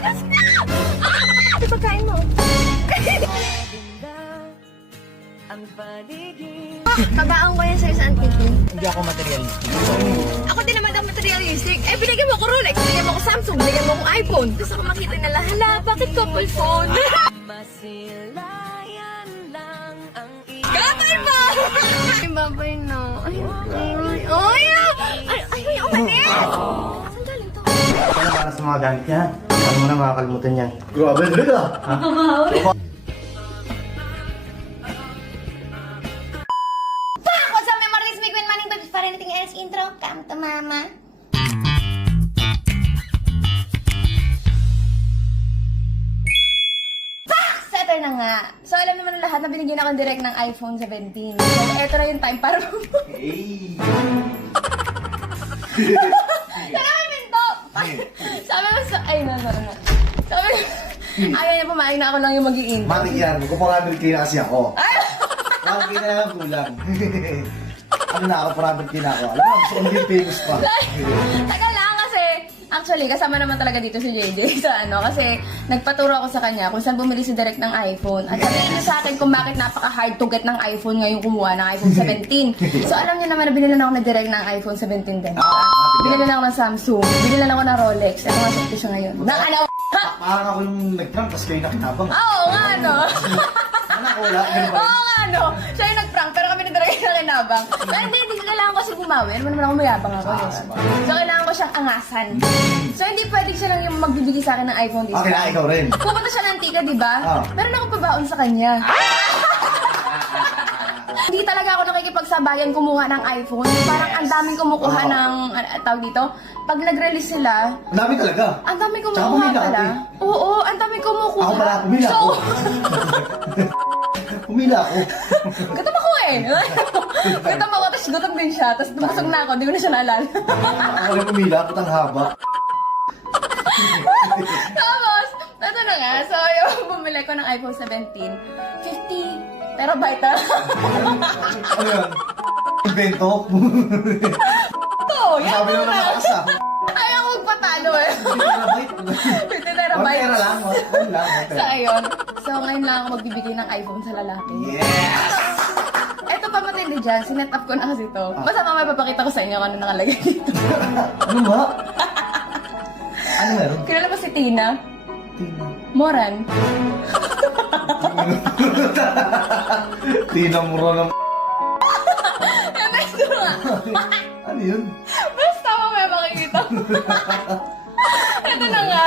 Anas na! Ito pagkain mo. Kabaong ko yan sa'yo sa antiquing. Hindi ako materialistic. Ako din naman ang materialistic. Eh, binigyan mo ako Rolex, binigyan mo ako Samsung, binigyan mo ako iPhone. Gusto ko makita na hala, bakit couple phone? Kapal mo! Ay, babay na. Ay, ay, umalis! Saan galing to? Ano para sa mga gamit niya? Ano mo na makakalimutan yan? Grabe, dali ka. What's up, memories? May Gwen Manning Babes para nating else intro. Come to mama. Setter na nga. So, alam naman ng lahat na binigyan ako direct ng iPhone 17. So, eto na yung time para Hey. Sabi minto! Sabi mo sa... Ay, no. Sabi ayaw niya pumain na ako lang yung mag-i-intro. Matik yan, magkuparamil kayo na kasi ako. Ay! Parang kayo na lang kulang. Ano na ako, paramil kayo na ako. Alam mo, gusto ko maging famous pa. Tagal lang kasi, actually, kasama naman talaga dito si JJ sa kasi nagpaturo ako sa kanya kung saan bumili si Direk ng iPhone. At sabihin niya sa akin kung bakit napaka-hard to get ng iPhone ngayon kumuha ng iPhone 17. So alam niya naman na binili na ako na Direk ng iPhone 17 din. Binili na ako ng Samsung, binili na ako ng Rolex. Ito nga sa siya ngayon. Na ano? Parang ako yung nag-prank, tapos kayo nakinabang. Oo nga, no? Sana ako wala, ganun ba? Oo nga, no? Siya yung nag-prank, pero kami na talaga kinabang. Pero hindi kailangan ko kasi bumawi. Ano naman ako mayabang ako, di ba? So, kailangan ko siyang angasan. So, hindi pwede siya lang yung magbibigay sa akin ng iPhone dito. Okay na, ikaw rin. Pupunta siya ng Antica, di ba? Ah. Meron ako pabaon sa kanya. Hindi talaga ako nakikipagsabayan kumuha ng iPhone. Parang ang daming kumukuha ng, tawag dito, pag nag-release sila, Ang dami talaga. ang daming Tsaka kumukuha pumila pala. ate. Oo, ang daming kumukuha. Ako pala, pumila So, ako. Pumila ako. gutom ako eh. Gutom ako, tapos gutom din siya. Tapos tumasok na ako, di ko na siya naalala. Ako rin pumila, putang haba. Tapos, ito na nga. So, yung bumili ko ng iPhone 17, 50 terabyte na. Ano yan? Invento? Ito, yan Sabi naman muna. ng lakas ah. Ayaw ko magpatalo eh. 50 One terabyte. pera lang, one lang. So, ayun. So, ngayon lang ako magbibigay ng iPhone sa lalaki. Yes! Ito pa matindi dyan, sinet up ko na kasi ito. Basta mamaya papakita ko sa inyo kung ano nakalagay dito. Ano ba? Ano meron? Kilala ba si Tina? Tina. Moran. Tina mura ng... Yung next ko nga. Ano yun? Basta mamaya makikita. Ito na nga.